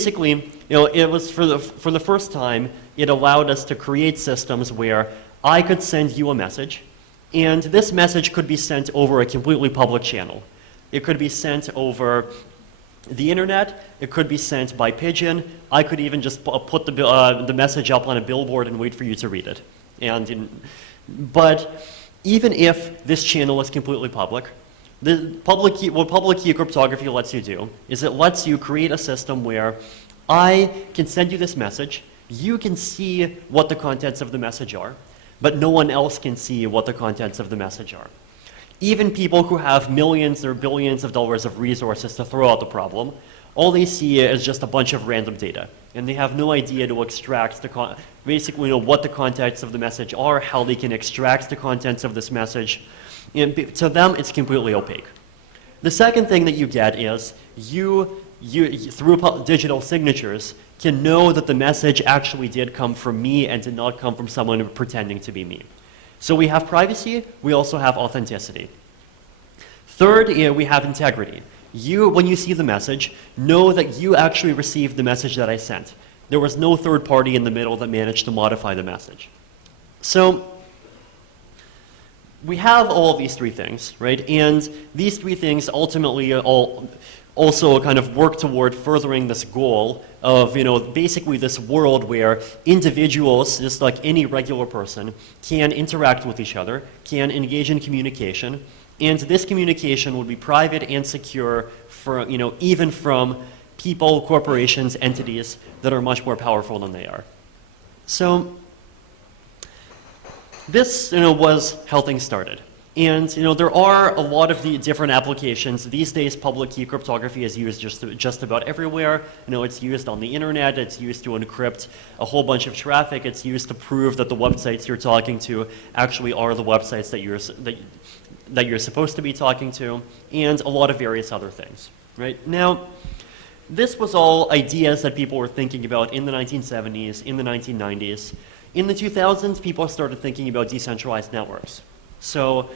basically, it was for the first time, it allowed us to create systems where I could send you a message, and this message could be sent over a completely public channel. It could be sent over the internet, it could be sent by pigeon. I could even just put the message up on a billboard and wait for you to read it. But even if this channel is completely public, what public key cryptography lets you do is it lets you create a system where I can send you this message, you can see what the contents of the message are, but no one else can see what the contents of the message are. Even people who have millions or billions of dollars of resources to throw at the problem, all they see is just a bunch of random data. And they have no idea to extract basically what the contents of the message are, how they can extract the contents of this message. And to them, it's completely opaque. The second thing that you get is you through digital signatures, can know that the message actually did come from me and did not come from someone pretending to be me. So we have privacy, we also have authenticity. Third, we have integrity. When you see the message, know that you actually received the message that I sent. There was no third party in the middle that managed to modify the message. So we have all of these three things, right? And these three things ultimately also kind of work toward furthering this goal of, basically this world where individuals, just like any regular person, can interact with each other, can engage in communication, and this communication would be private and secure for, even from people, corporations, entities that are much more powerful than they are. So this, was how things started. And there are a lot of the different applications. These days, public key cryptography is used just about everywhere. It's used on the internet. It's used to encrypt a whole bunch of traffic. It's used to prove that the websites you're talking to actually are the websites that you're supposed to be talking to, and a lot of various other things. Right now, this was all ideas that people were thinking about in the 1970s, in the 1990s. In the 2000s, people started thinking about decentralized networks. So,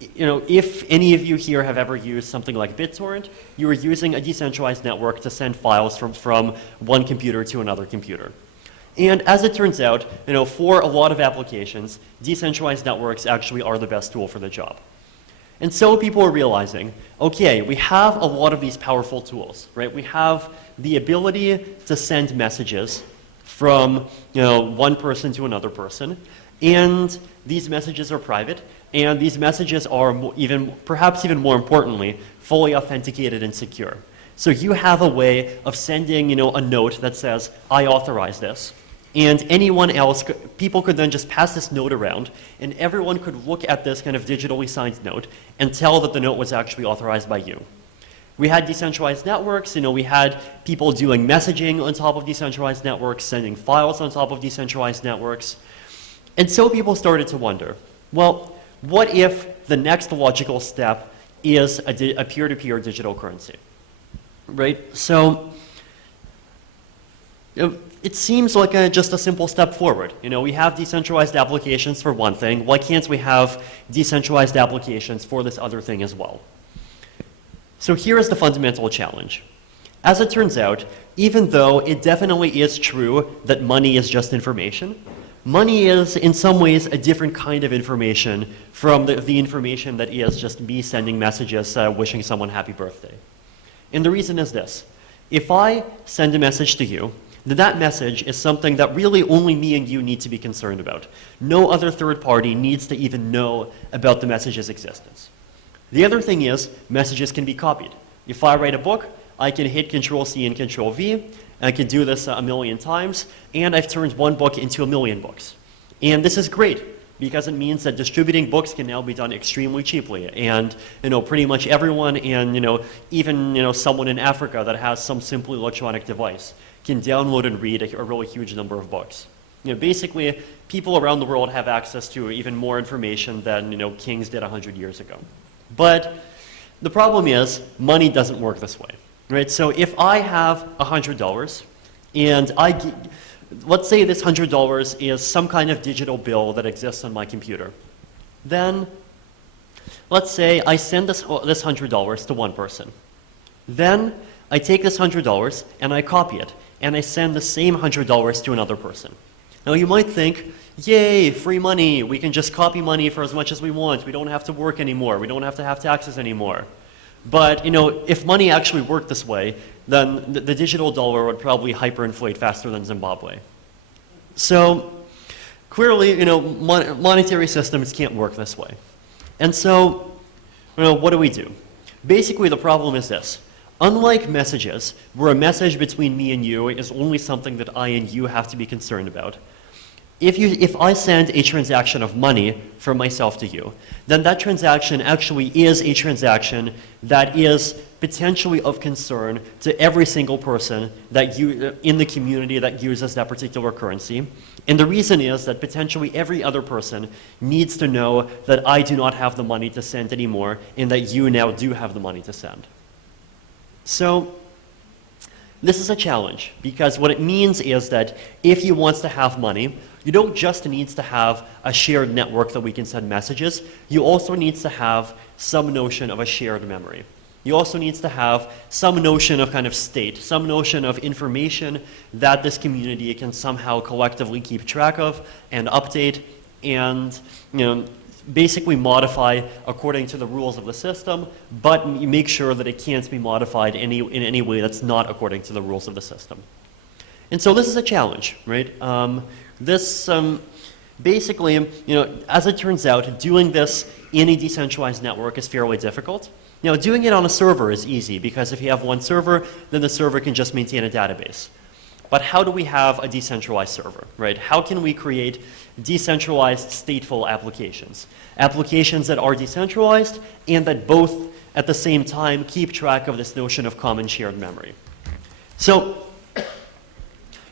if any of you here have ever used something like BitTorrent, you are using a decentralized network to send files from one computer to another computer. And as it turns out, for a lot of applications, decentralized networks actually are the best tool for the job. And so people are realizing, okay, we have a lot of these powerful tools, right? We have the ability to send messages from one person to another person, and these messages are private, and these messages are perhaps even more importantly, fully authenticated and secure. So you have a way of sending a note that says, I authorize this, and anyone else, people could then just pass this note around, and everyone could look at this kind of digitally signed note and tell that the note was actually authorized by you. We had decentralized networks, we had people doing messaging on top of decentralized networks, sending files on top of decentralized networks. And so people started to wonder, well, what if the next logical step is a peer-to-peer digital currency, right? So it seems like just a simple step forward. We have decentralized applications for one thing. Why can't we have decentralized applications for this other thing as well? So here is the fundamental challenge. As it turns out, even though it definitely is true that money is just information, money is in some ways a different kind of information from the information that is just me sending messages wishing someone happy birthday. And the reason is this. If I send a message to you, then that message is something that really only me and you need to be concerned about. No other third party needs to even know about the message's existence. The other thing is, messages can be copied. If I write a book, I can hit Control-C and Control-V, I can do this a million times, and I've turned one book into a million books. And this is great, because it means that distributing books can now be done extremely cheaply. And pretty much everyone, and even someone in Africa that has some simple electronic device can download and read a really huge number of books. Basically, people around the world have access to even more information than kings did 100 years ago. But the problem is, money doesn't work this way, right? So if I have $100 and let's say this $100 is some kind of digital bill that exists on my computer, then let's say I send this $100 to one person. Then I take this $100 and I copy it, and I send the same $100 to another person. Now you might think, yay, free money, we can just copy money for as much as we want, we don't have to work anymore, we don't have to have taxes anymore. But if money actually worked this way, then the digital dollar would probably hyperinflate faster than Zimbabwe. So clearly, monetary systems can't work this way. And so, what do? Basically, the problem is this. Unlike messages, where a message between me and you is only something that I and you have to be concerned about, if I send a transaction of money from myself to you, then that transaction actually is a transaction that is potentially of concern to every single person in the community that uses that particular currency. And the reason is that potentially every other person needs to know that I do not have the money to send anymore and that you now do have the money to send. So this is a challenge, because what it means is that if you want to have money, you don't just need to have a shared network that we can send messages, you also need to have some notion of a shared memory. You also need to have some notion of kind of state, some notion of information that this community can somehow collectively keep track of and update and basically modify according to the rules of the system, but make sure that it can't be modified in any way that's not according to the rules of the system. And so this is a challenge, right? Basically, as it turns out, doing this in a decentralized network is fairly difficult. Now, doing it on a server is easy, because if you have one server, then the server can just maintain a database. But how do we have a decentralized server, right? How can we create decentralized stateful applications? Applications that are decentralized and that both at the same time keep track of this notion of common shared memory. So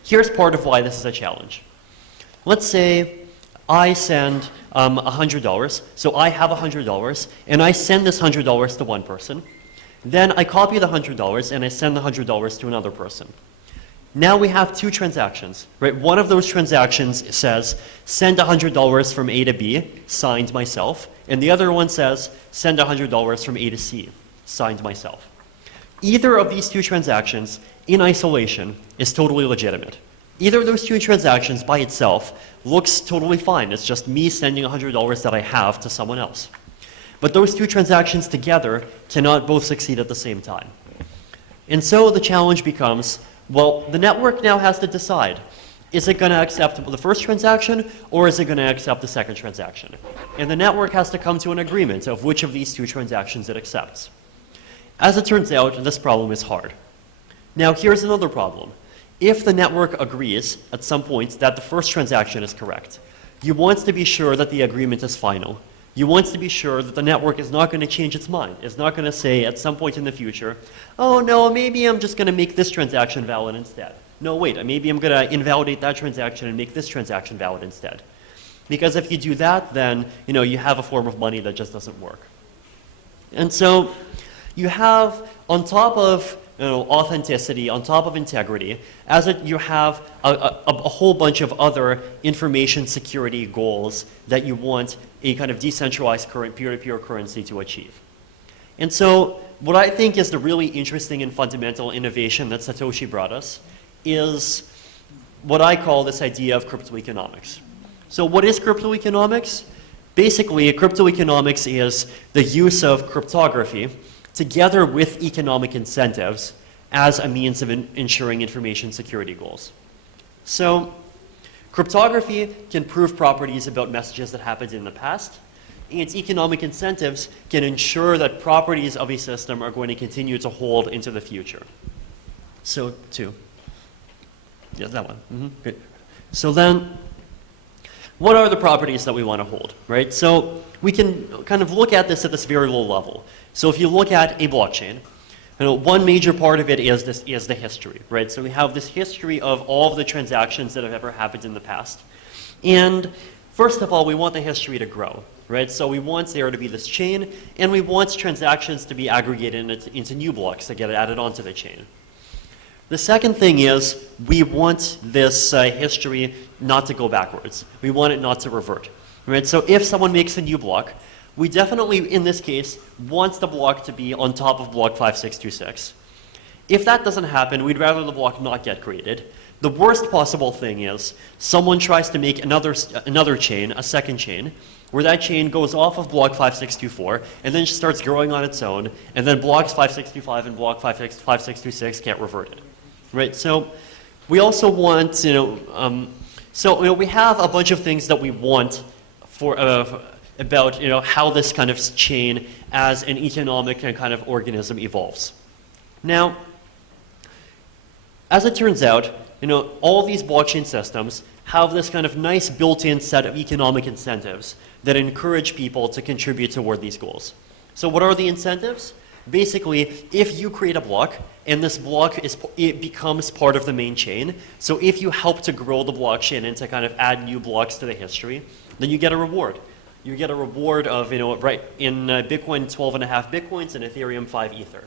here's part of why this is a challenge. Let's say I send $100, so I have $100, and I send this $100 to one person. Then I copy the $100 and I send the $100 to another person. Now we have two transactions, right? One of those transactions says, send $100 from A to B, signed myself, and the other one says, send $100 from A to C, signed myself. Either of these two transactions, in isolation, is totally legitimate. Either of those two transactions by itself looks totally fine. It's just me sending $100 that I have to someone else. But those two transactions together cannot both succeed at the same time. And so the challenge becomes, well, the network now has to decide, is it going to accept the first transaction or is it going to accept the second transaction? And the network has to come to an agreement of which of these two transactions it accepts. As it turns out, this problem is hard. Now, here's another problem. If the network agrees at some point that the first transaction is correct, you want to be sure that the agreement is final. You want to be sure that the network is not going to change its mind. It's not going to say at some point in the future, oh no, maybe I'm just going to make this transaction valid instead. No, wait, maybe I'm going to invalidate that transaction and make this transaction valid instead. Because if you do that, then you have a form of money that just doesn't work. And so you have, on top of authenticity, on top of integrity, you have a whole bunch of other information security goals that you want a kind of decentralized peer-to-peer currency to achieve. And so what I think is the really interesting and fundamental innovation that Satoshi brought us is what I call this idea of cryptoeconomics. So what is cryptoeconomics? Basically, cryptoeconomics is the use of cryptography together with economic incentives as a means of ensuring information security goals. So cryptography can prove properties about messages that happened in the past, and its economic incentives can ensure that properties of a system are going to continue to hold into the future. So two. Yeah, that one. Mm-hmm. Good. So then, what are the properties that we want to hold, right? So we can kind of look at this at this very low level. So if you look at a blockchain, one major part of it is the history, right? So we have this history of all of the transactions that have ever happened in the past. And first of all, we want the history to grow, right? So we want there to be this chain, and we want transactions to be aggregated into new blocks that get added onto the chain. The second thing is we want this history not to go backwards. We want it not to revert, right? So if someone makes a new block, we definitely, in this case, want the block to be on top of block 5626. If that doesn't happen, we'd rather the block not get created. The worst possible thing is someone tries to make another chain, a second chain, where that chain goes off of block 5624 and then just starts growing on its own, and then blocks 5625 and block 5626 can't revert it, right? So we also want, we have a bunch of things that we want for about how this kind of chain as an economic kind of organism evolves. Now, as it turns out, all these blockchain systems have this kind of nice built-in set of economic incentives that encourage people to contribute toward these goals. So what are the incentives? Basically, if you create a block and this block it becomes part of the main chain, so if you help to grow the blockchain and to kind of add new blocks to the history, then you get a reward. You get a reward of, right in Bitcoin, 12.5 Bitcoins, and Ethereum, 5 Ether.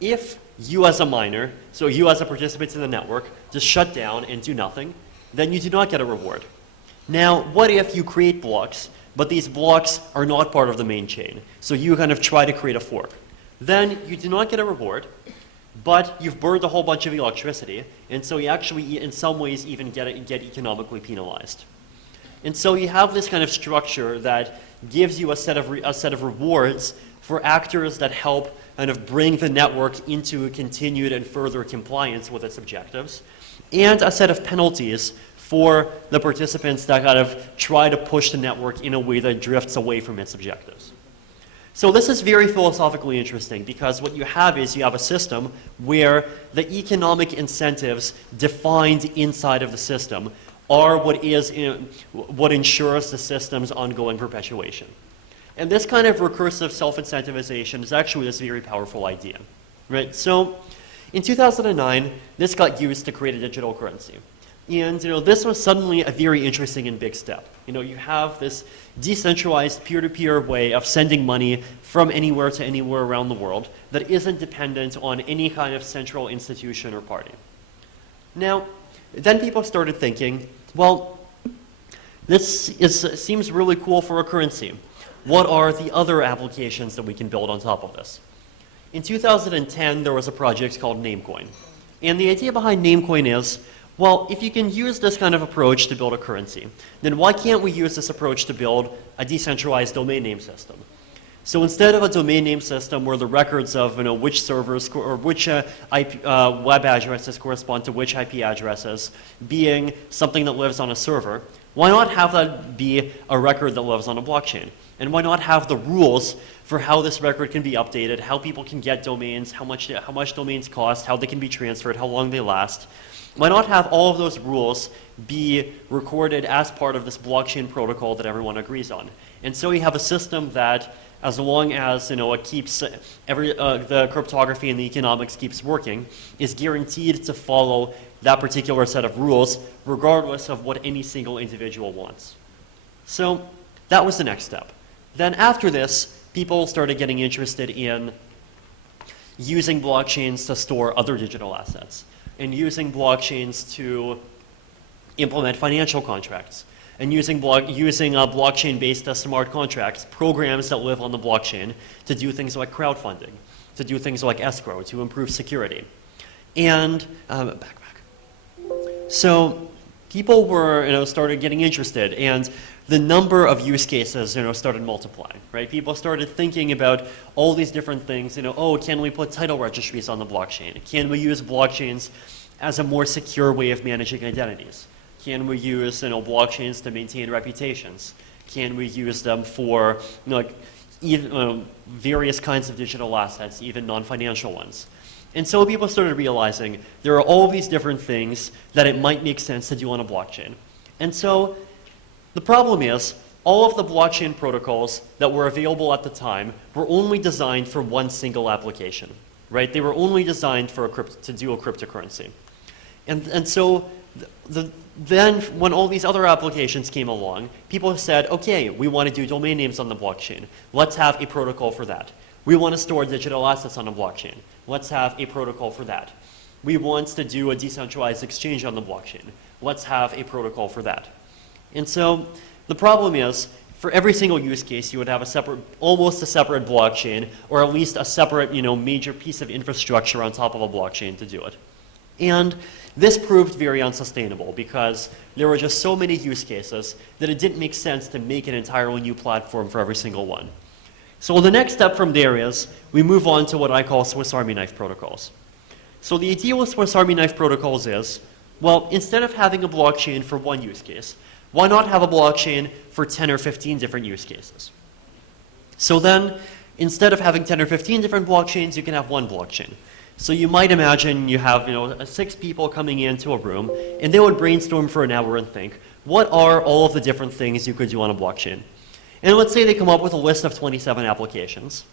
If you as a miner, so you as a participant in the network, just shut down and do nothing, then you do not get a reward. Now, what if you create blocks, but these blocks are not part of the main chain? So you kind of try to create a fork. Then you do not get a reward, but you've burned a whole bunch of electricity, and so you actually, in some ways, even get economically penalized. And so you have this kind of structure that gives you a set of rewards for actors that help kind of bring the network into continued and further compliance with its objectives, and a set of penalties for the participants that kind of try to push the network in a way that drifts away from its objectives. So this is very philosophically interesting because what you have is you have a system where the economic incentives defined inside of the system are what ensures the system's ongoing perpetuation. And this kind of recursive self-incentivization is actually this very powerful idea, right? So in 2009, this got used to create a digital currency. And this was suddenly a very interesting and big step. You have this decentralized peer-to-peer way of sending money from anywhere to anywhere around the world that isn't dependent on any kind of central institution or party. Now, then people started thinking, well, this seems really cool for a currency. What are the other applications that we can build on top of this? In 2010, there was a project called Namecoin. And the idea behind Namecoin is, well, if you can use this kind of approach to build a currency, then why can't we use this approach to build a decentralized domain name system? So instead of a domain name system where the records of which servers or which web addresses correspond to which IP addresses being something that lives on a server, why not have that be a record that lives on a blockchain? And why not have the rules for how this record can be updated, how people can get domains, how much domains cost, how they can be transferred, how long they last? Why not have all of those rules be recorded as part of this blockchain protocol that everyone agrees on? And so you have a system that, as long as it keeps the cryptography and the economics keeps working, is guaranteed to follow that particular set of rules, regardless of what any single individual wants. So that was the next step. Then after this, people started getting interested in using blockchains to store other digital assets, and using blockchains to implement financial contracts, and using blockchain-based smart contracts, programs that live on the blockchain, to do things like crowdfunding, to do things like escrow, to improve security. And so people were, started getting interested, and the number of use cases, started multiplying, right? People started thinking about all these different things, can we put title registries on the blockchain? Can we use blockchains as a more secure way of managing identities? Can we use, blockchains to maintain reputations? Can we use them for, various kinds of digital assets, even non-financial ones? And so people started realizing there are all these different things that it might make sense to do on a blockchain. And so the problem is, all of the blockchain protocols that were available at the time were only designed for one single application, right? They were only designed to do a cryptocurrency. And so then when all these other applications came along, people said, okay, we want to do domain names on the blockchain. Let's have a protocol for that. We want to store digital assets on a blockchain. Let's have a protocol for that. We want to do a decentralized exchange on the blockchain. Let's have a protocol for that. And so the problem is, for every single use case, you would have a separate, almost a separate blockchain, or at least a separate, major piece of infrastructure on top of a blockchain to do it. And this proved very unsustainable because there were just so many use cases that it didn't make sense to make an entirely new platform for every single one. So the next step from there is we move on to what I call Swiss Army knife protocols. So the idea with Swiss Army knife protocols is, well, instead of having a blockchain for one use case, why not have a blockchain for 10 or 15 different use cases? So then, instead of having 10 or 15 different blockchains, you can have one blockchain. So you might imagine you have 6 people coming into a room, and they would brainstorm for an hour and think, what are all of the different things you could do on a blockchain? And let's say they come up with a list of 27 applications.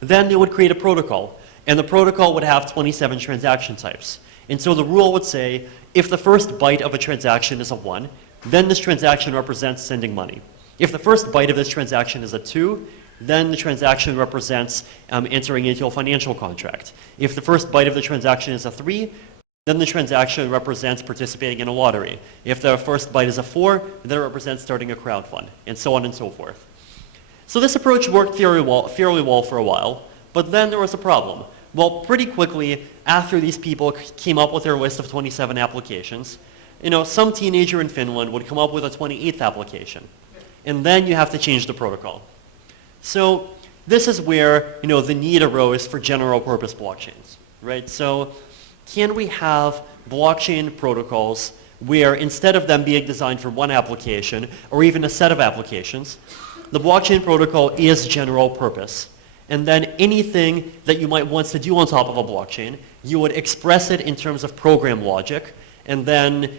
Then they would create a protocol, and the protocol would have 27 transaction types. And so the rule would say, if the first byte of a transaction is a 1, then this transaction represents sending money. If the first byte of this transaction is a 2, then the transaction represents entering into a financial contract. If the first byte of the transaction is a 3, then the transaction represents participating in a lottery. If the first byte is a 4, then it represents starting a crowdfund, and so on and so forth. So this approach worked fairly well for a while, but then there was a problem. Well, pretty quickly, after these people came up with their list of 27 applications, some teenager in Finland would come up with a 28th application. And then you have to change the protocol. So this is where, the need arose for general purpose blockchains, right? So can we have blockchain protocols where instead of them being designed for one application or even a set of applications, the blockchain protocol is general purpose. And then anything that you might want to do on top of a blockchain, you would express it in terms of program logic, and then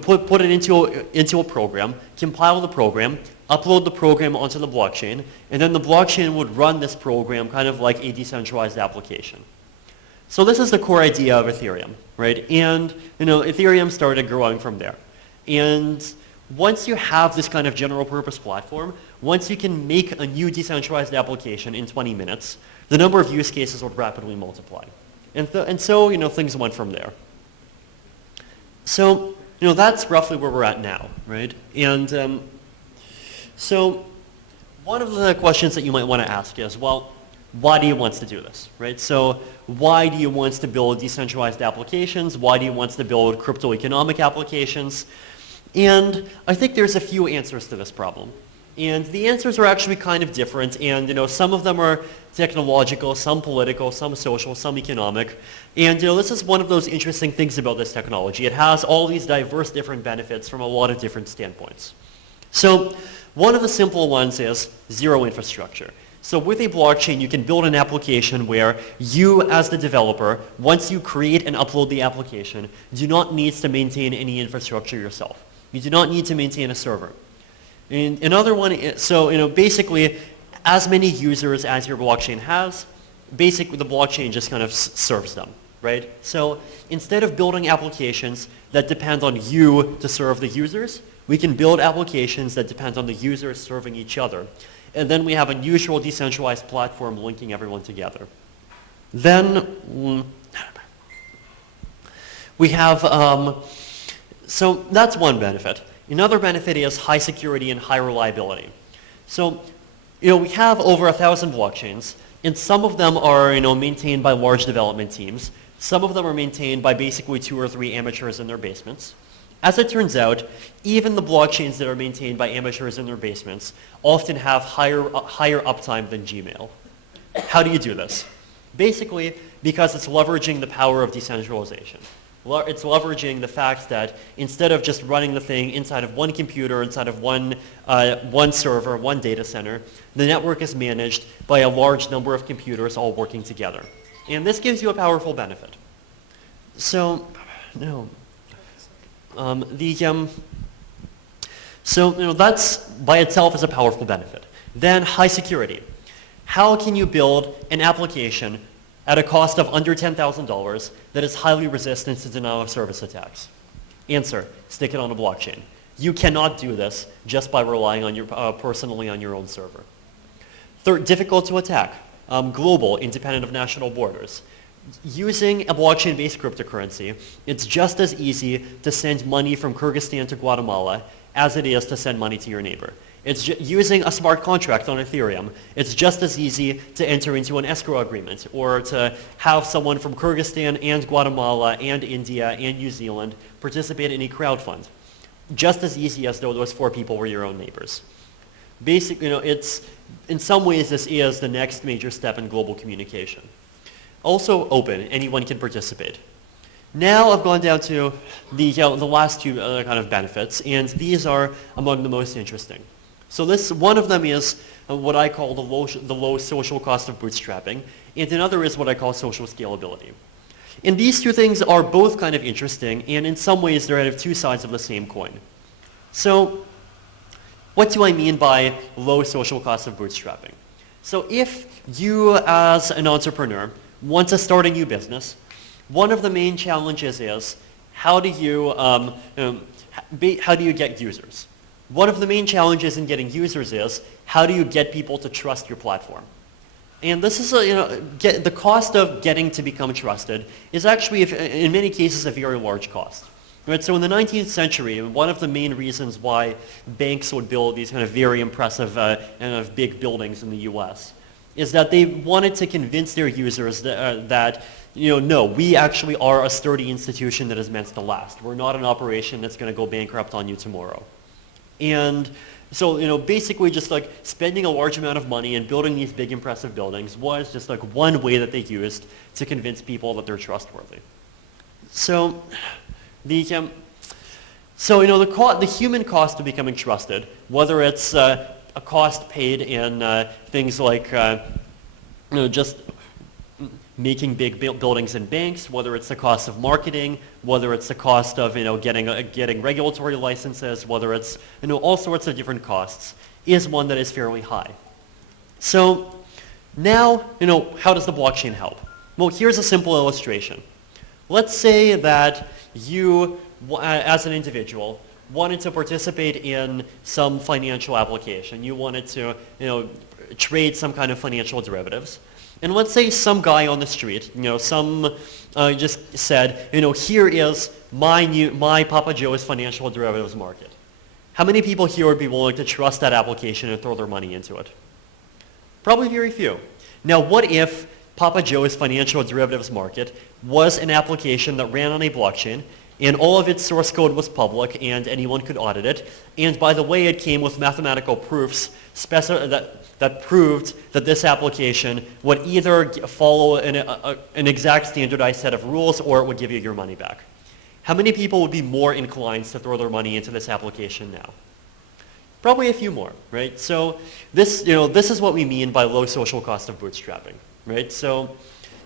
put it into a program, compile the program, upload the program onto the blockchain, and then the blockchain would run this program kind of like a decentralized application. So this is the core idea of Ethereum, right? And Ethereum started growing from there. And once you have this kind of general purpose platform, once you can make a new decentralized application in 20 minutes, the number of use cases would rapidly multiply. And so things went from there. So that's roughly where we're at now, right? And so one of the questions that you might want to ask is, well, why do you want to do this, right? So why do you want to build decentralized applications? Why do you want to build cryptoeconomic applications? And I think there's a few answers to this problem. And the answers are actually kind of different, and some of them are technological, some political, some social, some economic. And this is one of those interesting things about this technology. It has all these diverse different benefits from a lot of different standpoints. So one of the simple ones is zero infrastructure. So with a blockchain, you can build an application where you, as the developer, once you create and upload the application, do not need to maintain any infrastructure yourself. You do not need to maintain a server. And another one, so basically, as many users as your blockchain has, basically the blockchain just kind of serves them, right? So instead of building applications that depend on you to serve the users, we can build applications that depend on the users serving each other. And then we have a neutral decentralized platform linking everyone together. Then we have, so that's one benefit. Another benefit is high security and high reliability. So, we have over 1,000 blockchains, and some of them are, maintained by large development teams. Some of them are maintained by basically 2 or 3 amateurs in their basements. As it turns out, even the blockchains that are maintained by amateurs in their basements often have higher uptime than Gmail. How do you do this? Basically, because it's leveraging the power of decentralization. It's leveraging the fact that instead of just running the thing inside of one computer, inside of one server, one data center, the network is managed by a large number of computers all working together. And this gives you a powerful benefit. So, that's by itself is a powerful benefit. Then high security. How can you build an application at a cost of under $10,000 that is highly resistant to denial of service attacks? Answer, stick it on a blockchain. You cannot do this just by relying on your, personally on your own server. Third, difficult to attack. Global, independent of national borders. Using a blockchain-based cryptocurrency, it's just as easy to send money from Kyrgyzstan to Guatemala as it is to send money to your neighbor. It's using a smart contract on Ethereum. It's just as easy to enter into an escrow agreement or to have someone from Kyrgyzstan and Guatemala and India and New Zealand participate in a crowdfund. Just as easy as though those 4 people were your own neighbors. Basically, it's, in some ways, this is the next major step in global communication. Also open, anyone can participate. Now I've gone down to the last 2 kind of benefits, and these are among the most interesting. So one of them is what I call the low social cost of bootstrapping, and another is what I call social scalability. And these 2 things are both kind of interesting, and in some ways they're out of 2 sides of the same coin. So what do I mean by low social cost of bootstrapping? So if you as an entrepreneur want to start a new business, one of the main challenges is how do you get users? One of the main challenges in getting users is how do you get people to trust your platform? And this is the cost of getting to become trusted is actually in many cases a very large cost. Right? So in the 19th century, one of the main reasons why banks would build these kind of very impressive big buildings in the U.S. is that they wanted to convince their users that no, we actually are a sturdy institution that is meant to last. We're not an operation that's going to go bankrupt on you tomorrow. And so, basically just like spending a large amount of money and building these big impressive buildings was just like one way that they used to convince people that they're trustworthy. So, the human cost of becoming trusted, whether it's a cost paid in things like just making big buildings in banks, whether it's the cost of marketing, whether it's the cost of getting regulatory licenses, whether it's all sorts of different costs, is one that is fairly high. So now how does the blockchain help? Well, here's a simple illustration. Let's say that you, as an individual, wanted to participate in some financial application. You wanted to trade some kind of financial derivatives. And let's say some guy on the street, just said, here is my Papa Joe's financial derivatives market. How many people here would be willing to trust that application and throw their money into it? Probably very few. Now, what if Papa Joe's financial derivatives market was an application that ran on a blockchain, and all of its source code was public, and anyone could audit it, and by the way, it came with mathematical proofs that proved that this application would either follow an exact standardized set of rules or it would give you your money back. How many people would be more inclined to throw their money into this application now? Probably a few more, right? So this is what we mean by low social cost of bootstrapping, right? So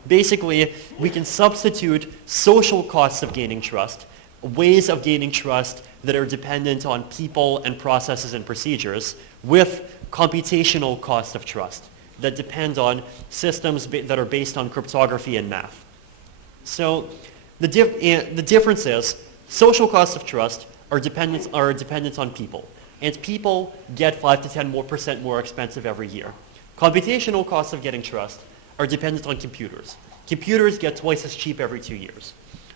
basically, we can substitute social costs of gaining trust, ways of gaining trust that are dependent on people and processes and procedures, with computational costs of trust that depend on systems that are based on cryptography and math. So the difference is social costs of trust are dependent on people, and people get 5 to 10% more expensive every year. Computational costs of getting trust are dependent on computers. Computers get twice as cheap every 2 years.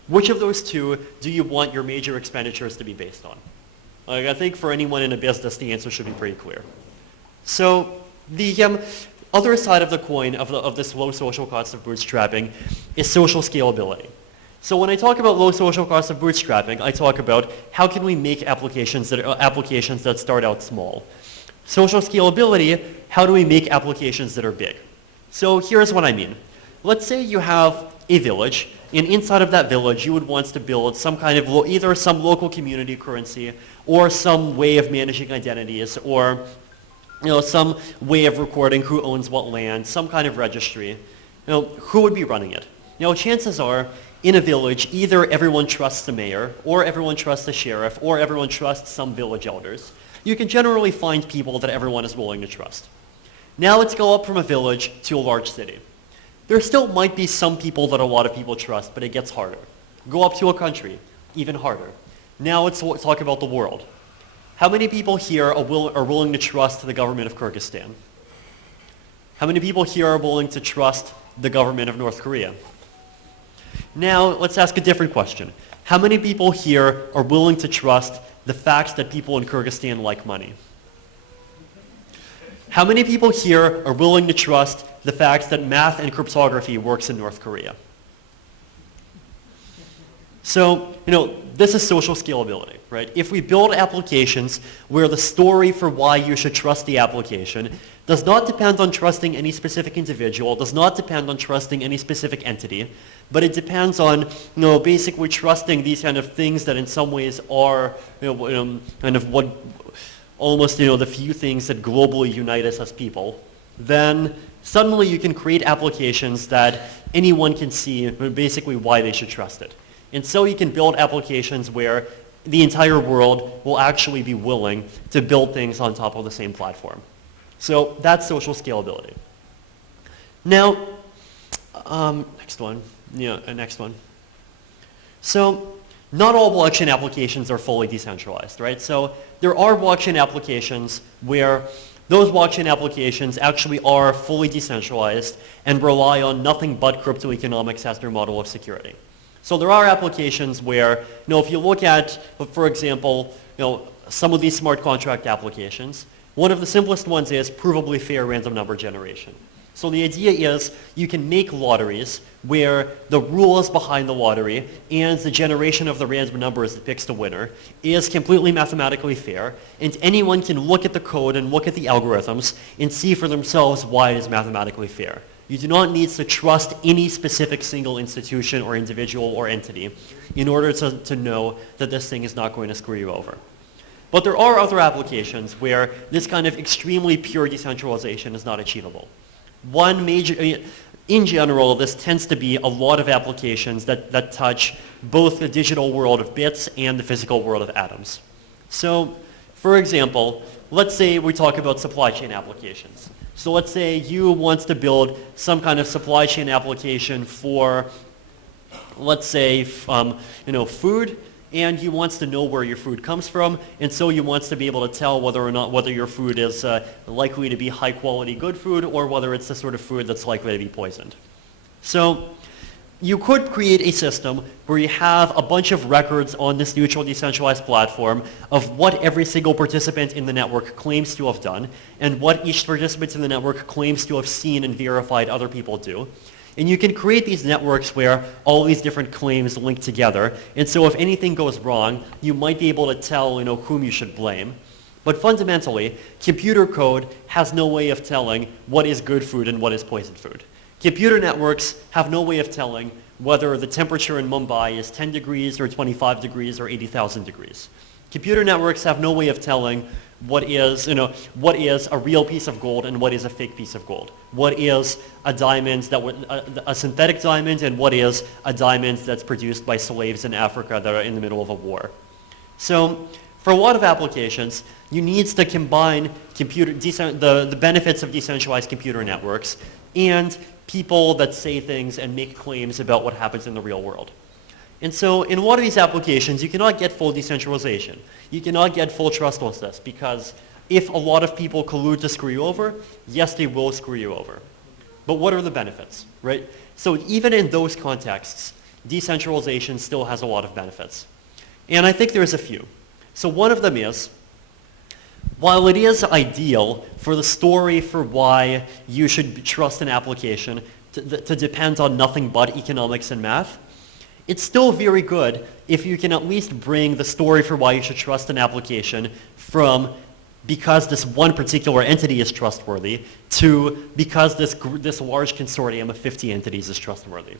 Which of those 2 do you want your major expenditures to be based on? I think for anyone in a business, the answer should be pretty clear. So the other side of the coin of this low social cost of bootstrapping is social scalability. So when I talk about low social cost of bootstrapping, I talk about how can we make applications that start out small. Social scalability, how do we make applications that are big? So here's what I mean. Let's say you have a village, and inside of that village you would want to build some kind of either some local community currency or some way of managing identities, or some way of recording who owns what land, some kind of registry. Who would be running it? Chances are in a village either everyone trusts the mayor, or everyone trusts the sheriff, or everyone trusts some village elders. You can generally find people that everyone is willing to trust. Now let's go up from a village to a large city. There still might be some people that a lot of people trust, but it gets harder. Go up to a country, even harder. Now let's talk about the world. How many people here are willing to trust the government of Kyrgyzstan? How many people here are willing to trust the government of North Korea? Now let's ask a different question. How many people here are willing to trust the fact that people in Kyrgyzstan like money? How many people here are willing to trust the fact that math and cryptography works in North Korea? So, this is social scalability, right? If we build applications where the story for why you should trust the application does not depend on trusting any specific individual, does not depend on trusting any specific entity, but it depends on, basically trusting these kind of things that in some ways are, kind of what, almost, the few things that globally unite us as people, then suddenly you can create applications that anyone can see basically why they should trust it. And so you can build applications where the entire world will actually be willing to build things on top of the same platform. So that's social scalability. Now, next one. Next one. So not all blockchain applications are fully decentralized, right? So there are blockchain applications where those blockchain applications actually are fully decentralized and rely on nothing but cryptoeconomics as their model of security. So there are applications where, if you look at, for example, some of these smart contract applications, one of the simplest ones is provably fair random number generation. So the idea is you can make lotteries where the rules behind the lottery and the generation of the random numbers that picks the winner is completely mathematically fair, and anyone can look at the code and look at the algorithms and see for themselves why it is mathematically fair. You do not need to trust any specific single institution or individual or entity in order to know that this thing is not going to screw you over. But there are other applications where this kind of extremely pure decentralization is not achievable. One major, in general, this tends to be a lot of applications that touch both the digital world of bits and the physical world of atoms. So, for example, let's say we talk about supply chain applications. So let's say you want to build some kind of supply chain application for, let's say, food, and you want to know where your food comes from, and so you want to be able to tell whether your food is likely to be high quality good food or whether it's the sort of food that's likely to be poisoned. So you could create a system where you have a bunch of records on this neutral decentralized platform of what every single participant in the network claims to have done and what each participant in the network claims to have seen and verified other people do. And you can create these networks where all these different claims link together. And so if anything goes wrong, you might be able to tell whom you should blame. But fundamentally, computer code has no way of telling what is good food and what is poisoned food. Computer networks have no way of telling whether the temperature in Mumbai is 10 degrees or 25 degrees or 80,000 degrees. Computer networks have no way of telling what is a real piece of gold and what is a fake piece of gold. What is a diamond a synthetic diamond and what is a diamond that's produced by slaves in Africa that are in the middle of a war. So for a lot of applications, you need to combine the benefits of decentralized computer networks and people that say things and make claims about what happens in the real world. And so in a lot of these applications, you cannot get full decentralization. You cannot get full trustlessness because if a lot of people collude to screw you over, yes, they will screw you over. But what are the benefits, right? So even in those contexts, decentralization still has a lot of benefits. And I think there's a few. So one of them is, while it is ideal for the story for why you should trust an application to depend on nothing but economics and math, it's still very good if you can at least bring the story for why you should trust an application from because this one particular entity is trustworthy to because this large consortium of 50 entities is trustworthy.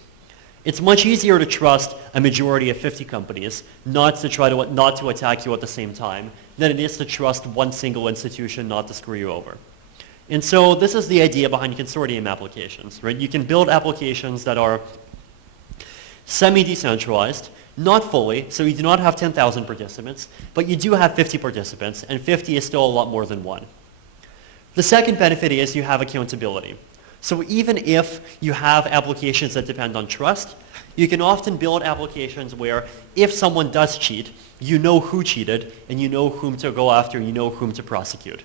It's much easier to trust a majority of 50 companies not to attack you at the same time than it is to trust one single institution not to screw you over. And so this is the idea behind consortium applications, right? You can build applications that are semi-decentralized, not fully, so you do not have 10,000 participants, but you do have 50 participants, and 50 is still a lot more than one. The second benefit is you have accountability. So even if you have applications that depend on trust, you can often build applications where if someone does cheat, you know who cheated, and you know whom to go after, and you know whom to prosecute.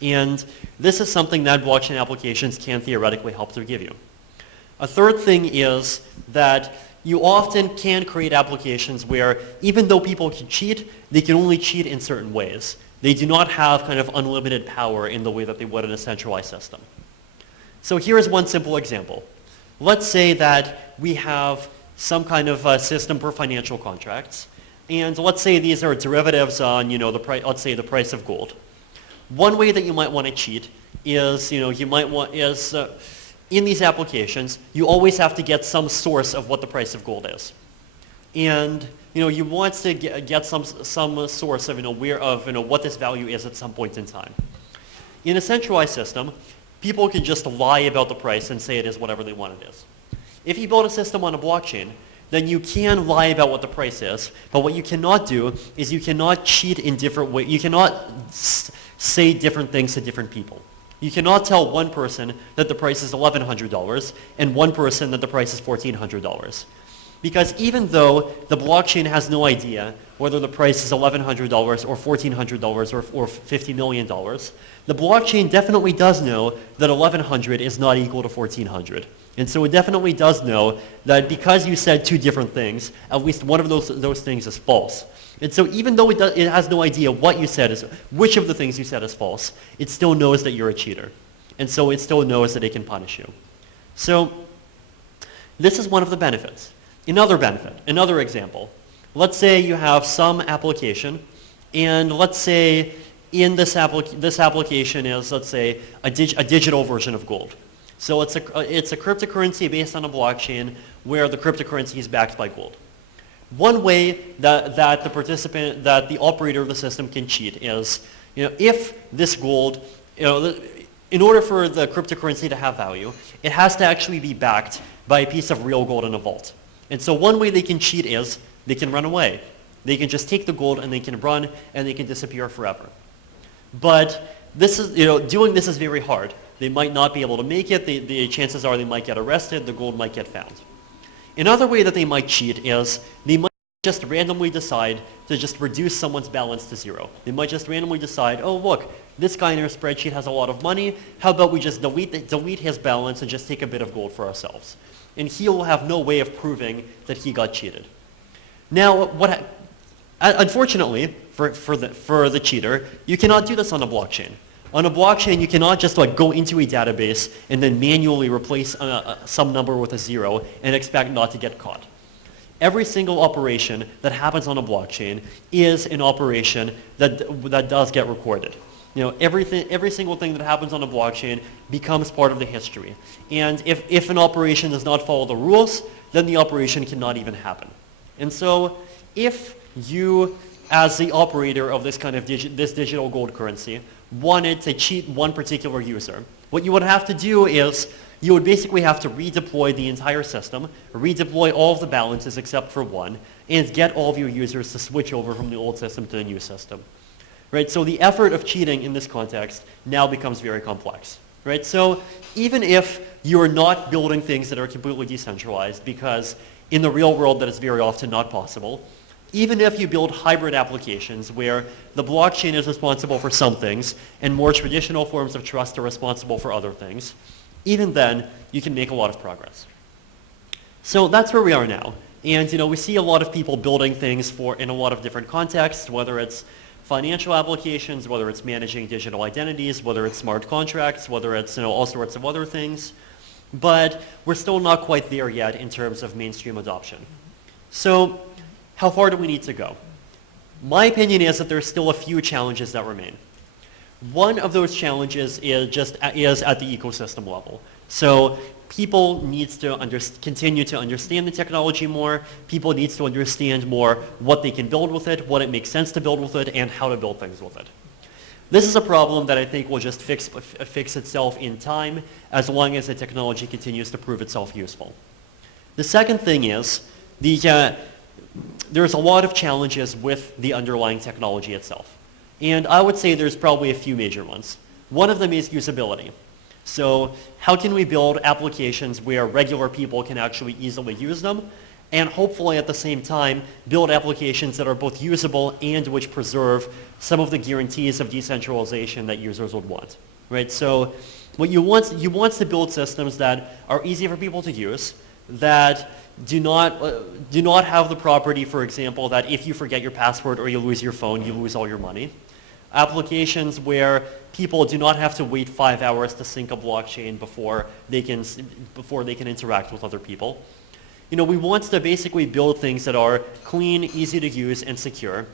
And this is something that blockchain applications can theoretically help to give you. A third thing is that you often can create applications where even though people can cheat, they can only cheat in certain ways. They do not have kind of unlimited power in the way that they would in a centralized system. So here's one simple example. Let's say that we have some kind of system for financial contracts, and let's say these are derivatives on, let's say the price of gold. One way that you might want to cheat is, in these applications, you always have to get some source of what the price of gold is. And you want to get some source of what this value is at some point in time. In a centralized system, people can just lie about the price and say it is whatever they want it is. If you build a system on a blockchain, then you can lie about what the price is, but what you cannot do is you cannot cheat in different ways. You cannot say different things to different people. You cannot tell one person that the price is $1,100 and one person that the price is $1,400. Because even though the blockchain has no idea whether the price is $1,100 or $1,400 or $50 million, the blockchain definitely does know that 1,100 is not equal to 1,400. And so it definitely does know that because you said two different things, at least one of those things is false. And so even though it has no idea what you said which of the things you said is false, it still knows that you're a cheater. And so it still knows that it can punish you. So this is one of the benefits. Another benefit, another example. Let's say you have some application, and let's say in this application is, let's say, a digital version of gold. So it's a cryptocurrency based on a blockchain where the cryptocurrency is backed by gold. One way that the operator of the system can cheat is, if this gold, in order for the cryptocurrency to have value, it has to actually be backed by a piece of real gold in a vault. And so one way they can cheat is they can run away. They can just take the gold and they can run and they can disappear forever. But this is, doing this is very hard. They might not be able to make it. The chances are they might get arrested. The gold might get found. Another way that they might cheat is they might just randomly decide to just reduce someone's balance to zero. They might just randomly decide, oh look, this guy in our spreadsheet has a lot of money. How about we just delete his balance and just take a bit of gold for ourselves? And he will have no way of proving that he got cheated. Now, unfortunately, for the cheater, you cannot do this on a blockchain. On a blockchain, you cannot just go into a database and then manually replace some number with a zero and expect not to get caught. Every single operation that happens on a blockchain is an operation that does get recorded. Every single thing that happens on a blockchain becomes part of the history. And if an operation does not follow the rules, then the operation cannot even happen. And so if you, as the operator of this kind of this digital gold currency, wanted to cheat one particular user, what you would have to do is you would basically have to redeploy the entire system, redeploy all of the balances except for one, and get all of your users to switch over from the old system to the new system. Right? So the effort of cheating in this context now becomes very complex. Right? So even if you're not building things that are completely decentralized, because in the real world that is very often not possible, even if you build hybrid applications where the blockchain is responsible for some things and more traditional forms of trust are responsible for other things, even then you can make a lot of progress. So that's where we are now. And we see a lot of people building things in a lot of different contexts, whether it's financial applications, whether it's managing digital identities, whether it's smart contracts, whether it's all sorts of other things. But we're still not quite there yet in terms of mainstream adoption. So how far do we need to go? My opinion is that there's still a few challenges that remain. One of those challenges is at the ecosystem level. So people need to continue to understand the technology more. People need to understand more what they can build with it, what it makes sense to build with it, and how to build things with it. This is a problem that I think will just fix itself in time as long as the technology continues to prove itself useful. The second thing is there's a lot of challenges with the underlying technology itself. And I would say there's probably a few major ones. One of them is usability. So how can we build applications where regular people can actually easily use them, and hopefully at the same time build applications that are both usable and which preserve some of the guarantees of decentralization that users would want, right? So what you want to build systems that are easy for people to use, that do not have the property, for example, that if you forget your password or you lose your phone, you lose all your money. applications where people do not have to wait 5 hours to sync a blockchain before they can interact with other people. We want to basically build things that are clean, easy to use, and secure,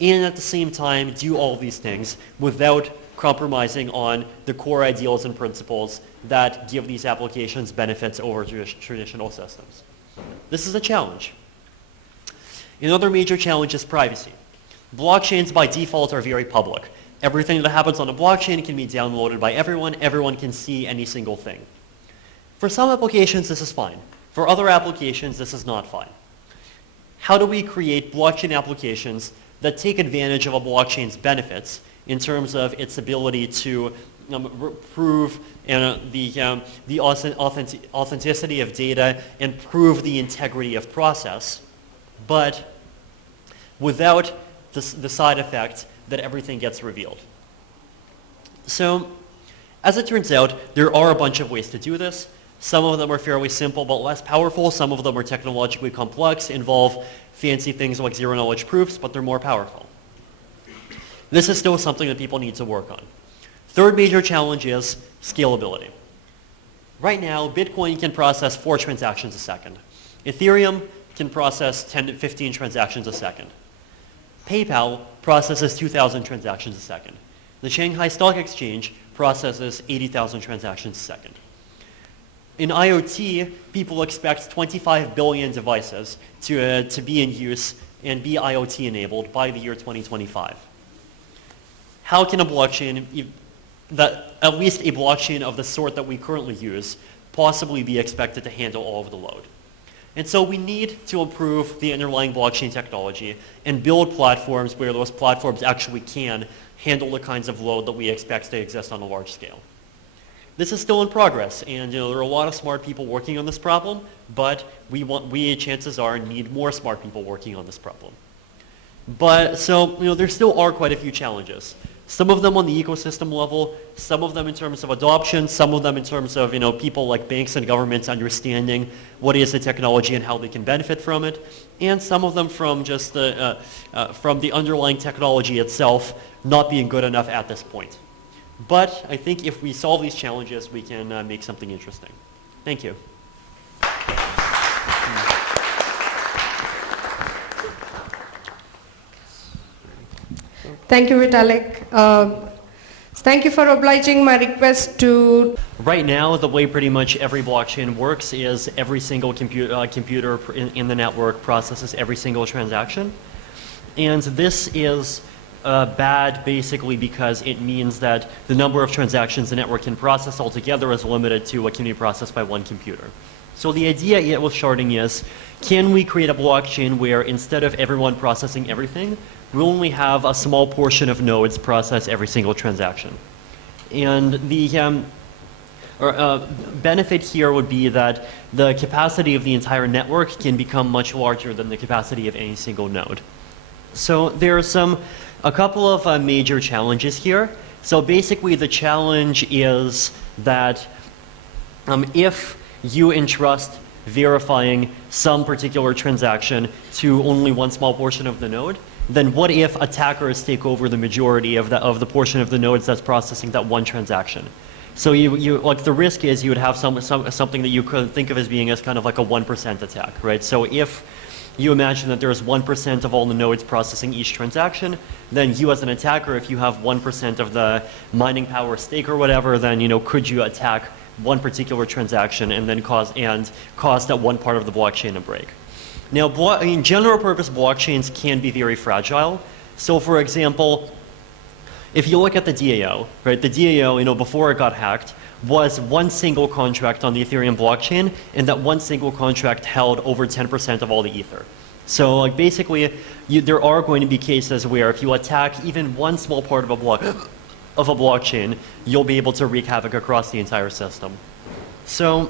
and at the same time do all of these things without compromising on the core ideals and principles that give these applications benefits over traditional systems. This is a challenge. Another major challenge is privacy. Blockchains by default are very public. Everything that happens on a blockchain can be downloaded by everyone. Everyone can see any single thing. For some applications, this is fine. For other applications, this is not fine. How do we create blockchain applications that take advantage of a blockchain's benefits in terms of its ability to prove the authenticity of data and prove the integrity of process, but without the side effect that everything gets revealed? So, as it turns out, there are a bunch of ways to do this. Some of them are fairly simple but less powerful. Some of them are technologically complex, involve fancy things like zero-knowledge proofs, but they're more powerful. This is still something that people need to work on. Third major challenge is scalability. Right now, Bitcoin can process 4 transactions a second. Ethereum can process 10 to 15 transactions a second. PayPal processes 2,000 transactions a second. The Shanghai Stock Exchange processes 80,000 transactions a second. In IoT, people expect 25 billion devices to be in use and be IoT enabled by the year 2025. How can a blockchain, at least a blockchain of the sort that we currently use, possibly be expected to handle all of the load? And so we need to improve the underlying blockchain technology and build platforms where those platforms actually can handle the kinds of load that we expect to exist on a large scale. This is still in progress, and there are a lot of smart people working on this problem, but we chances are need more smart people working on this problem. But so there still are quite a few challenges. Some of them on the ecosystem level, some of them in terms of adoption, some of them in terms of people like banks and governments understanding what is the technology and how they can benefit from it, and some of them from just from the underlying technology itself not being good enough at this point. But I think if we solve these challenges, we can make something interesting. Thank you. Thank you, Vitalik. Thank you for obliging my request to... Right now, the way pretty much every blockchain works is every single computer in the network processes every single transaction. And this is bad basically because it means that the number of transactions the network can process altogether is limited to what can be processed by one computer. So the idea with sharding is, can we create a blockchain where instead of everyone processing everything, we only have a small portion of nodes process every single transaction? And the benefit here would be that the capacity of the entire network can become much larger than the capacity of any single node. So there are a couple of major challenges here. So basically the challenge is that if you entrust verifying some particular transaction to only one small portion of the node, then what if attackers take over the majority of the portion of the nodes that's processing that one transaction? So like the risk is you would have something that you could think of as being as kind of like a 1% attack, right? So if you imagine that there's 1% of all the nodes processing each transaction, then you as an attacker, if you have 1% of the mining power stake or whatever, then could you attack one particular transaction and then cause that one part of the blockchain to break? Now, general purpose blockchains can be very fragile. So for example, if you look at the DAO, right, the DAO, before it got hacked, was one single contract on the Ethereum blockchain, and that one single contract held over 10% of all the Ether. So like basically, there are going to be cases where if you attack even one small part of a blockchain, you'll be able to wreak havoc across the entire system. So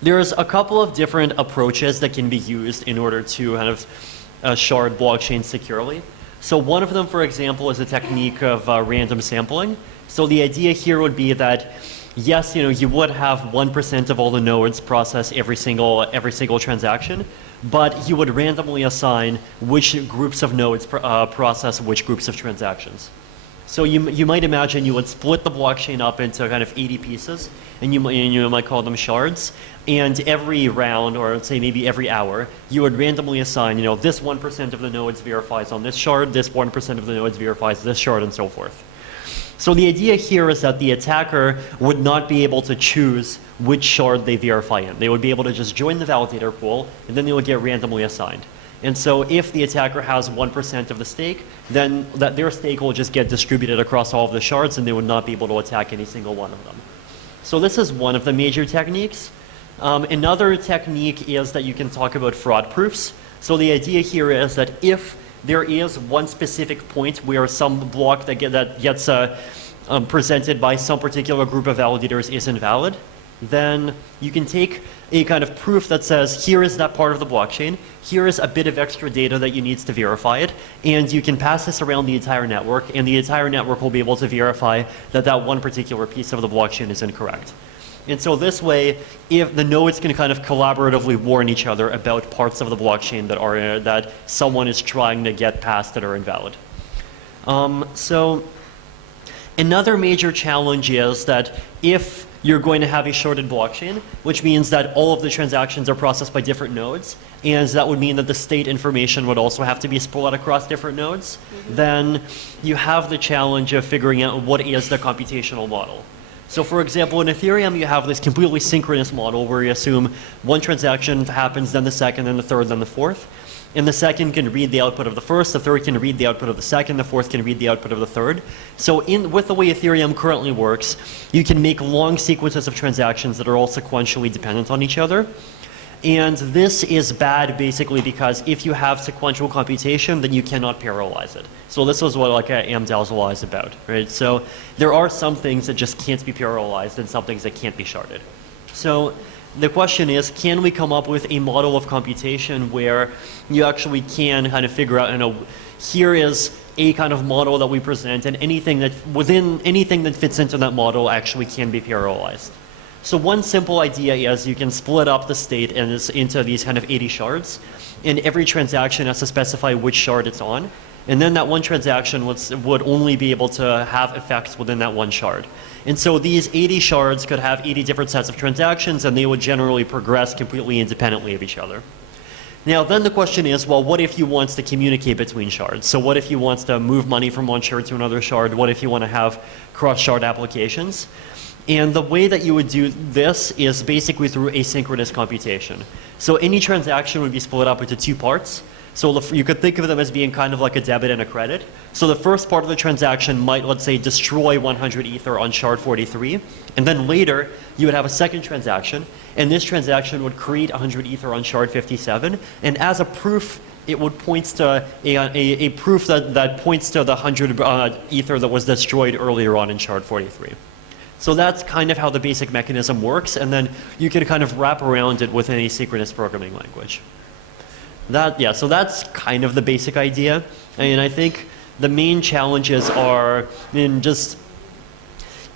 there's a couple of different approaches that can be used in order to kind of shard blockchains securely. So one of them, for example, is a technique of random sampling. So the idea here would be that yes, you would have 1% of all the nodes process every single transaction, but you would randomly assign which groups of nodes process which groups of transactions. So you might imagine you would split the blockchain up into kind of 80 pieces, and you might call them shards. And every round, or let's say maybe every hour, you would randomly assign, this 1% of the nodes verifies on this shard, this 1% of the nodes verifies this shard, and so forth. So the idea here is that the attacker would not be able to choose which shard they verify in. They would be able to just join the validator pool, and then they would get randomly assigned. And so if the attacker has 1% of the stake, then their stake will just get distributed across all of the shards, and they would not be able to attack any single one of them. So this is one of the major techniques. Another technique is that you can talk about fraud proofs. So the idea here is that if there is one specific point where some block that gets presented by some particular group of validators is invalid, then you can take a kind of proof that says, here is that part of the blockchain, here is a bit of extra data that you need to verify it, and you can pass this around the entire network, and the entire network will be able to verify that that one particular piece of the blockchain is incorrect. And so this way, if the nodes can kind of collaboratively warn each other about parts of the blockchain that someone is trying to get past that are invalid. So another major challenge is that if you're going to have a sharded blockchain, which means that all of the transactions are processed by different nodes, and that would mean that the state information would also have to be split across different nodes, then you have the challenge of figuring out what is the computational model. So for example, in Ethereum, you have this completely synchronous model where you assume one transaction happens, then the second, then the third, then the fourth. And the second can read the output of the first, the third can read the output of the second, the fourth can read the output of the third. So with the way Ethereum currently works, you can make long sequences of transactions that are all sequentially dependent on each other. And this is bad basically because if you have sequential computation, then you cannot parallelize it. So this is what like Amdahl's law is about, right? So there are some things that just can't be parallelized and some things that can't be sharded. So the question is, can we come up with a model of computation where you actually can kind of figure out, here is a kind of model that we present, and anything that fits into that model actually can be parallelized. So one simple idea is you can split up the state into these kind of 80 shards, and every transaction has to specify which shard it's on, and then that one transaction would only be able to have effects within that one shard. And so these 80 shards could have 80 different sets of transactions, and they would generally progress completely independently of each other. Now then the question is, well, what if you want to communicate between shards? So what if you want to move money from one shard to another shard? What if you want to have cross-shard applications? And the way that you would do this is basically through asynchronous computation. So any transaction would be split up into two parts. So you could think of them as being kind of like a debit and a credit. So the first part of the transaction might, let's say, destroy 100 Ether on shard 43. And then later, you would have a second transaction. And this transaction would create 100 Ether on shard 57. And as a proof, it would point to a proof that points to the 100 Ether that was destroyed earlier on in shard 43. So that's kind of how the basic mechanism works. And then you can kind of wrap around it with an asynchronous programming language. So that's kind of the basic idea. And I think the main challenges are in just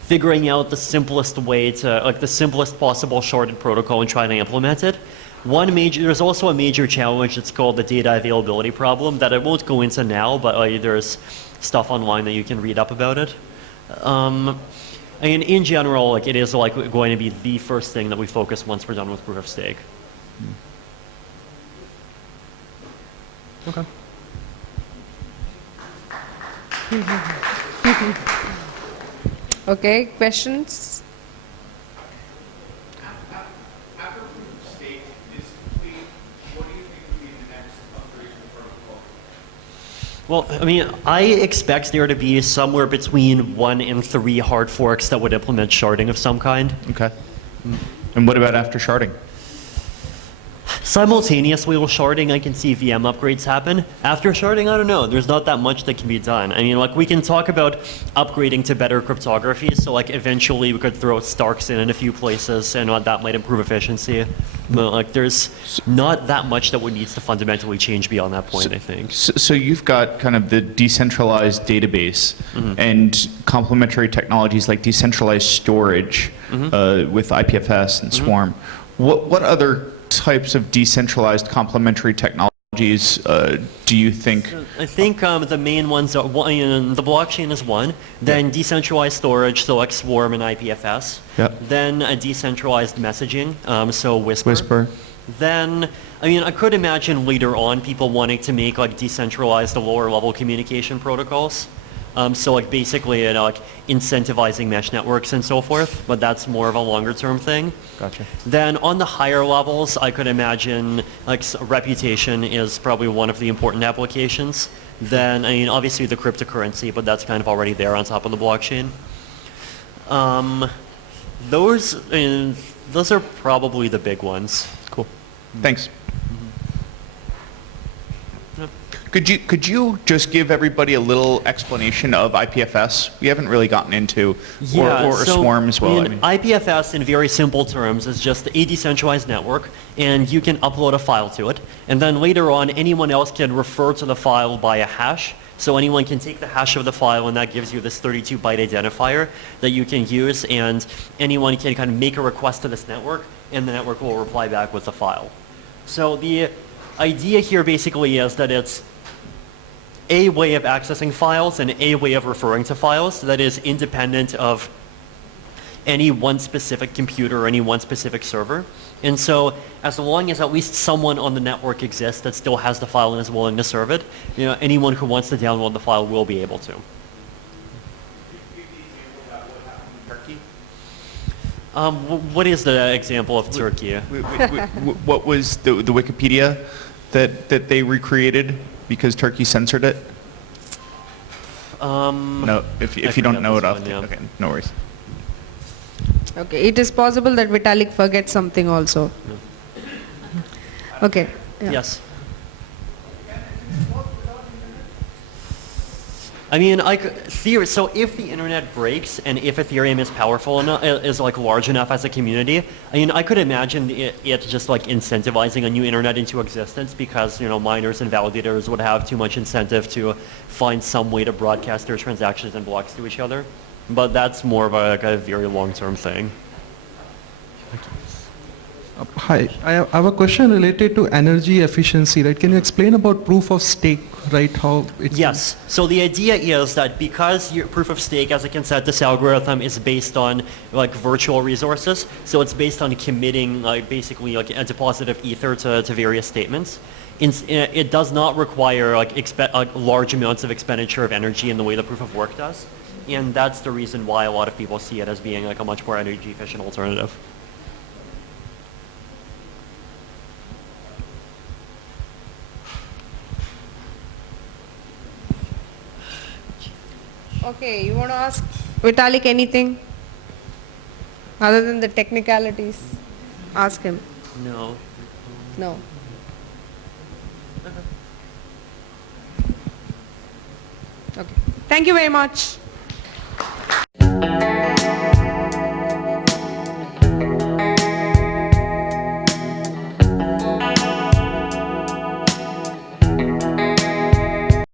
figuring out the simplest way to, like the simplest possible sharded protocol and trying to implement it. There's also a major challenge. It's called the data availability problem that I won't go into now, but there's stuff online that you can read up about it. And in general, it is going to be the first thing that we focus once we're done with proof of stake. Okay. Okay, questions? After proof of stake is complete, what do you think would be the next upgrade to the protocol? Well, I expect there to be somewhere between 1 and 3 hard forks that would implement sharding of some kind. Okay. And what about after sharding? Simultaneously with sharding, I can see VM upgrades happen. After sharding, I don't know. There's not that much that can be done. I mean, like, we can talk about upgrading to better cryptography, so like eventually we could throw Starks in a few places, and that might improve efficiency. But like, there's not that much that would needs to fundamentally change beyond that point, I think. So you've got kind of the decentralized database and complementary technologies like decentralized storage with IPFS and Swarm. What other types of decentralized complementary technologies do you think? I think the main ones are the blockchain is one, then decentralized storage, so like Swarm and IPFS. Yep. Then decentralized messaging, so Whisper. Then, I mean, I could imagine later on people wanting to make like decentralized lower level communication protocols. So like basically like incentivizing mesh networks and so forth, but that's more of a longer term thing. Gotcha. Then on the higher levels, I could imagine like reputation is probably one of the important applications. Then, I mean, obviously the cryptocurrency, but that's kind of already there on top of the blockchain. Those are probably the big ones. Cool. Thanks. Could you just give everybody a little explanation of IPFS? We haven't really gotten into, or Swarm as well. I mean, IPFS in very simple terms is just a decentralized network, and you can upload a file to it, and then later on anyone else can refer to the file by a hash. So anyone can take the hash of the file, and that gives you this 32-byte identifier that you can use, and anyone can kind of make a request to this network, and the network will reply back with the file. So the idea here basically is that it's a way of accessing files and a way of referring to files that is independent of any one specific computer or any one specific server. And so as long as at least someone on the network exists that still has the file and is willing to serve it, you know, anyone who wants to download the file will be able to. What is the example of Turkey? What was the Wikipedia that they recreated because Turkey censored it? No, if you don't know it off, okay, no worries. Okay, it is possible that Vitalik forgets something also. Okay. Yeah. Yes. I mean, so if the internet breaks and if Ethereum is powerful enough, is like large enough as a community, I mean, I could imagine it just like incentivizing a new internet into existence because, you know, miners and validators would have too much incentive to find some way to broadcast their transactions and blocks to each other. But that's more of a very long-term thing. Hi, I have a question related to energy efficiency, right? Can you explain about proof of stake, right? How it's Yes. So the idea is that because your proof of stake as a consensus algorithm is based on like virtual resources, so it's based on committing like basically like a deposit of ether to various statements. It does not require like large amounts of expenditure of energy in the way the proof of work does, and that's the reason why a lot of people see it as being like a much more energy efficient alternative. Okay, you want to ask Vitalik anything other than the technicalities? Ask him. No. No. Okay. Thank you very much.